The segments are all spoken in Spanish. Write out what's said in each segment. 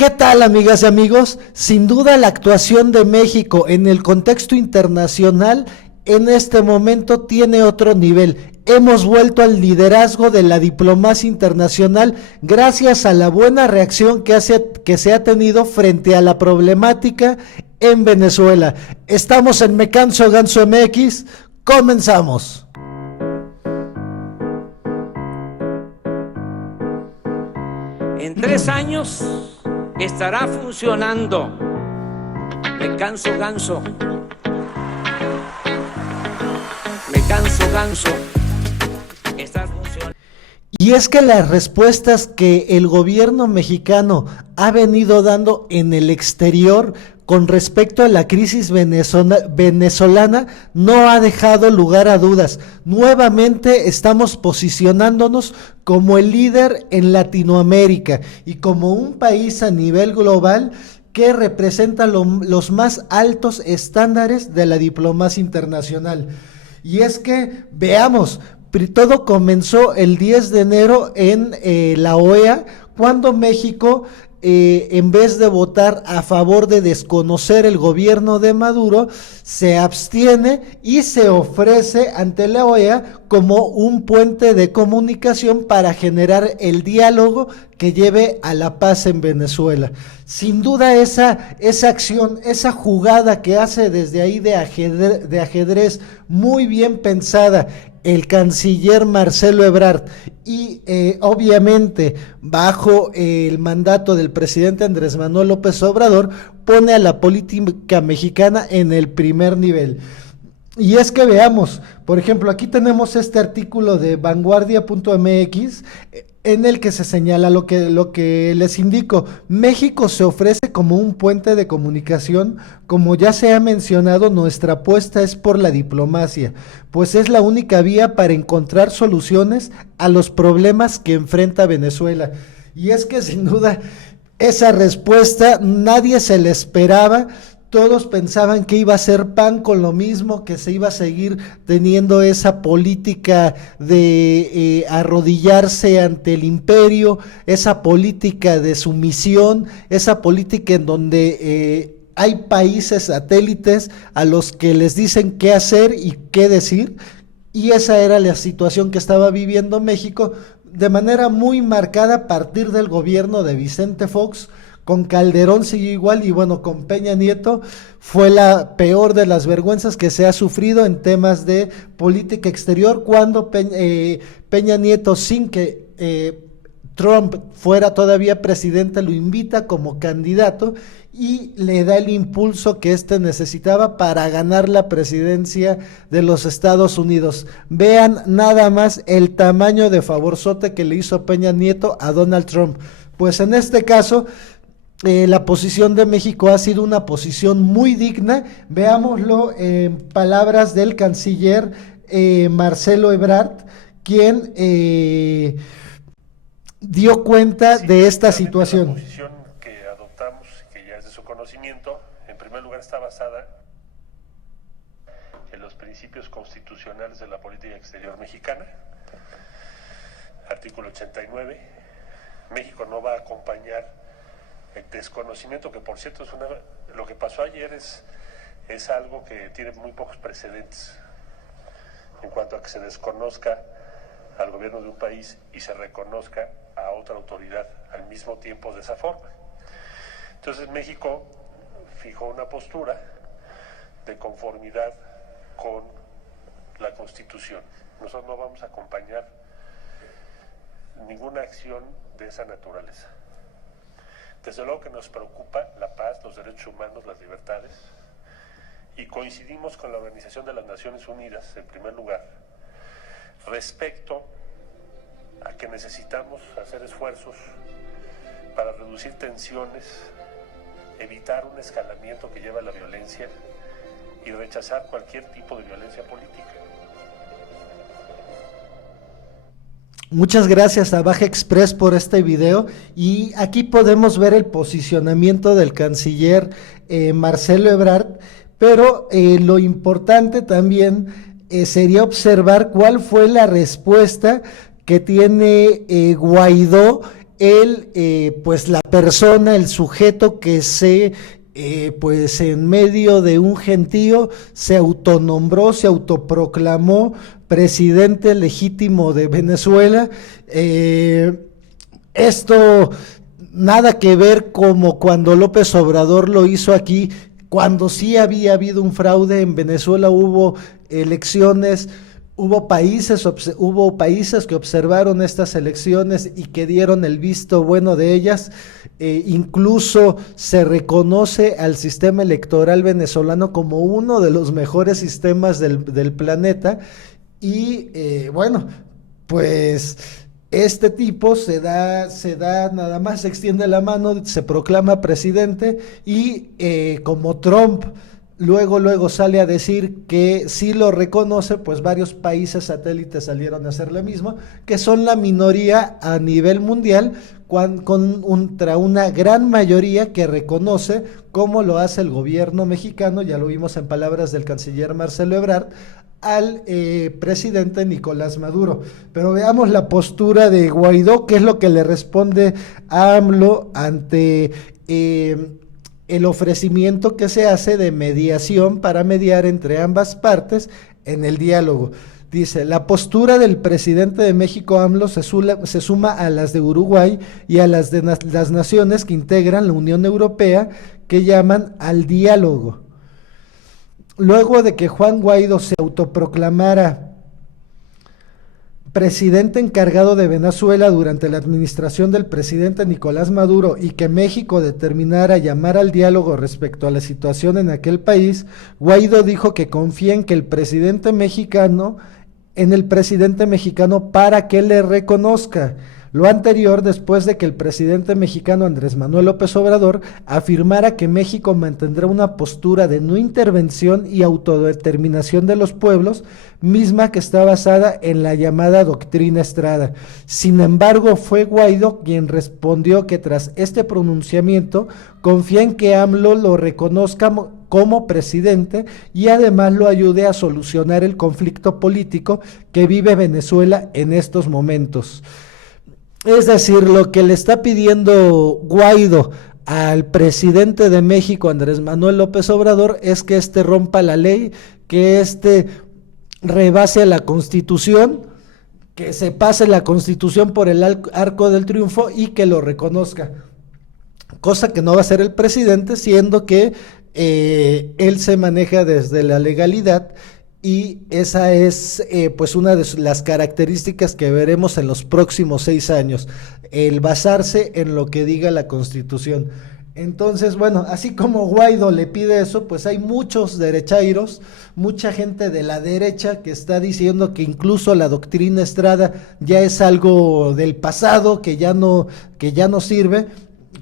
¿Qué tal, amigas y amigos? Sin duda la actuación de México en el contexto internacional en este momento tiene otro nivel. Hemos vuelto al liderazgo de la diplomacia internacional gracias a la buena reacción que se ha tenido frente a la problemática en Venezuela. Estamos en Me Canso Ganso MX, comenzamos. En 3 años estará funcionando Me Canso Ganso. Me Canso Ganso. Está funcionando. Y es que las respuestas que el gobierno mexicano ha venido dando en el exterior con respecto a la crisis venezolana no ha dejado lugar a dudas. Nuevamente estamos posicionándonos como el líder en Latinoamérica y como un país a nivel global que representa los más altos estándares de la diplomacia internacional. Y es que, veamos, todo comenzó el 10 de enero en la OEA, cuando México, en vez de votar a favor de desconocer el gobierno de Maduro, se abstiene y se ofrece ante la OEA como un puente de comunicación para generar el diálogo que lleve a la paz en Venezuela. Sin duda esa acción, esa jugada que hace desde ahí de ajedrez muy bien pensada el canciller Marcelo Ebrard y obviamente bajo el mandato del presidente Andrés Manuel López Obrador, pone a la política mexicana en el primer nivel. Y es que veamos, por ejemplo, aquí tenemos este artículo de vanguardia.mx en el que se señala lo que les indico. México se ofrece como un puente de comunicación. Como ya se ha mencionado, nuestra apuesta es por la diplomacia, pues es la única vía para encontrar soluciones a los problemas que enfrenta Venezuela. Y es que sin duda esa respuesta nadie se la esperaba. Todos pensaban que iba a ser pan con lo mismo, que se iba a seguir teniendo esa política de arrodillarse ante el imperio, esa política de sumisión, esa política en donde hay países satélites a los que les dicen qué hacer y qué decir, y esa era la situación que estaba viviendo México de manera muy marcada a partir del gobierno de Vicente Fox. Con Calderón siguió igual y bueno, con Peña Nieto fue la peor de las vergüenzas que se ha sufrido en temas de política exterior, cuando Peña Nieto, sin que Trump fuera todavía presidente, lo invita como candidato y le da el impulso que necesitaba para ganar la presidencia de los Estados Unidos. Vean nada más el tamaño de favorzote que le hizo Peña Nieto a Donald Trump. Pues en este caso, la posición de México ha sido una posición muy digna. Veámoslo en palabras del canciller Marcelo Ebrard, quien dio cuenta de esta situación. La posición que adoptamos, que ya es de su conocimiento, en primer lugar está basada en los principios constitucionales de la política exterior mexicana. Artículo 89. México no va a acompañar el desconocimiento, que por cierto lo que pasó ayer es algo que tiene muy pocos precedentes en cuanto a que se desconozca al gobierno de un país y se reconozca a otra autoridad al mismo tiempo de esa forma. Entonces México fijó una postura de conformidad con la Constitución. Nosotros no vamos a acompañar ninguna acción de esa naturaleza. Desde luego que nos preocupa la paz, los derechos humanos, las libertades, y coincidimos con la Organización de las Naciones Unidas, en primer lugar, respecto a que necesitamos hacer esfuerzos para reducir tensiones, evitar un escalamiento que lleva a la violencia y rechazar cualquier tipo de violencia política. Muchas gracias a Baja Express por este video, y aquí podemos ver el posicionamiento del canciller Marcelo Ebrard, pero lo importante también sería observar cuál fue la respuesta que tiene Guaidó pues la persona, el sujeto que pues en medio de un gentío se autonombró, se autoproclamó presidente legítimo de Venezuela. Esto nada que ver como cuando López Obrador lo hizo aquí, cuando sí había habido un fraude en Venezuela, hubo elecciones. Hubo países que observaron estas elecciones y que dieron el visto bueno de ellas. Incluso se reconoce al sistema electoral venezolano como uno de los mejores sistemas del planeta. Y bueno, pues este tipo se da nada más, se extiende la mano, se proclama presidente y como Trump luego sale a decir que sí lo reconoce, pues varios países satélites salieron a hacer lo mismo, que son la minoría a nivel mundial, contra una gran mayoría que reconoce, como lo hace el gobierno mexicano, ya lo vimos en palabras del canciller Marcelo Ebrard, al presidente Nicolás Maduro. Pero veamos la postura de Guaidó, qué es lo que le responde a AMLO ante el ofrecimiento que se hace de mediación para mediar entre ambas partes en el diálogo. Dice, la postura del presidente de México, AMLO, se suma a las de Uruguay y a las de las naciones que integran la Unión Europea, que llaman al diálogo. Luego de que Juan Guaidó se autoproclamara presidente encargado de Venezuela durante la administración del presidente Nicolás Maduro y que México determinara llamar al diálogo respecto a la situación en aquel país, Guaidó dijo que confía en el presidente mexicano para que le reconozca. Lo anterior después de que el presidente mexicano Andrés Manuel López Obrador afirmara que México mantendrá una postura de no intervención y autodeterminación de los pueblos, misma que está basada en la llamada doctrina Estrada. Sin embargo, fue Guaidó quien respondió que tras este pronunciamiento confía en que AMLO lo reconozca como presidente y además lo ayude a solucionar el conflicto político que vive Venezuela en estos momentos. Es decir, lo que le está pidiendo Guaidó al presidente de México, Andrés Manuel López Obrador, es que éste rompa la ley, que éste rebase la Constitución, que se pase la Constitución por el arco del triunfo y que lo reconozca. Cosa que no va a hacer el presidente, siendo que él se maneja desde la legalidad. Y esa es pues una de las características que veremos en los próximos 6 años, el basarse en lo que diga la Constitución. Entonces, bueno, así como Guaidó le pide eso, pues hay muchos derechairos, mucha gente de la derecha que está diciendo que incluso la doctrina Estrada ya es algo del pasado, que ya no sirve,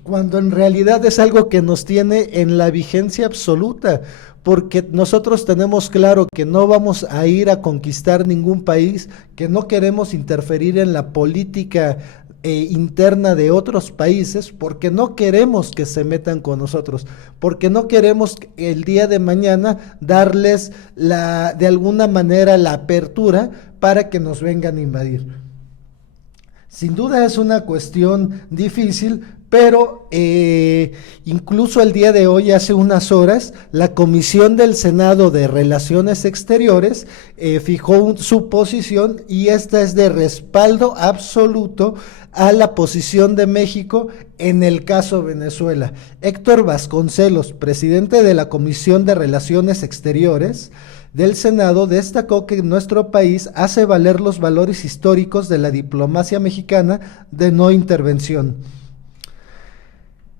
cuando en realidad es algo que nos tiene en la vigencia absoluta, porque nosotros tenemos claro que no vamos a ir a conquistar ningún país, que no queremos interferir en la política interna de otros países, porque no queremos que se metan con nosotros, porque no queremos el día de mañana darles de alguna manera la apertura para que nos vengan a invadir. Sin duda es una cuestión difícil, pero incluso el día de hoy, hace unas horas, la Comisión del Senado de Relaciones Exteriores fijó su posición y esta es de respaldo absoluto a la posición de México en el caso Venezuela. Héctor Vasconcelos, presidente de la Comisión de Relaciones Exteriores del Senado, destacó que nuestro país hace valer los valores históricos de la diplomacia mexicana de no intervención.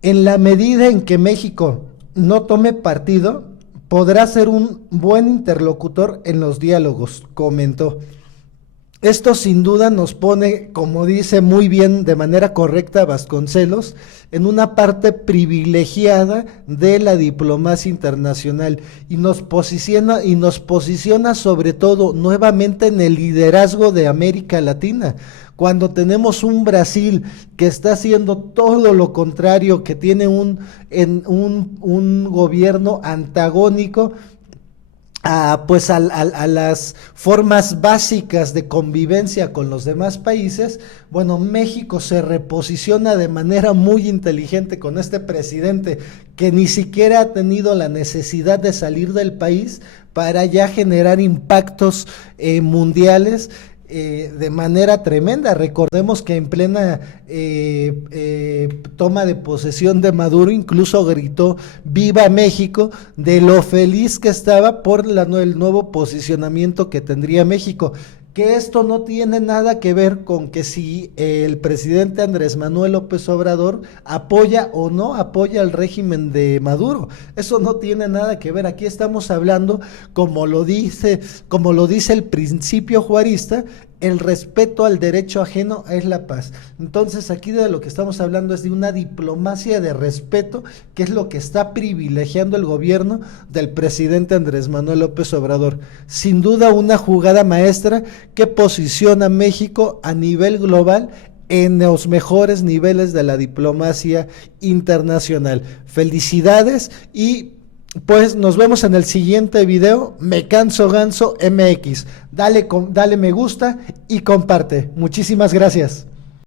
En la medida en que México no tome partido, podrá ser un buen interlocutor en los diálogos, comentó. Esto sin duda nos pone, como dice muy bien de manera correcta Vasconcelos, en una parte privilegiada de la diplomacia internacional y nos posiciona sobre todo nuevamente en el liderazgo de América Latina. Cuando tenemos un Brasil que está haciendo todo lo contrario, que tiene un gobierno antagónico a las formas básicas de convivencia con los demás países, bueno, México se reposiciona de manera muy inteligente con este presidente que ni siquiera ha tenido la necesidad de salir del país para ya generar impactos mundiales de manera tremenda. Recordemos que en plena toma de posesión de Maduro incluso gritó "Viva México", de lo feliz que estaba por el nuevo posicionamiento que tendría México. Que esto no tiene nada que ver con que si el presidente Andrés Manuel López Obrador apoya o no apoya el régimen de Maduro. Eso no tiene nada que ver. Aquí estamos hablando, como lo dice el principio juarista, el respeto al derecho ajeno es la paz. Entonces aquí de lo que estamos hablando es de una diplomacia de respeto, que es lo que está privilegiando el gobierno del presidente Andrés Manuel López Obrador. Sin duda una jugada maestra que posiciona a México a nivel global en los mejores niveles de la diplomacia internacional. Felicidades y pues nos vemos en el siguiente video. Me Canso Ganso MX. Dale me gusta y comparte. Muchísimas gracias.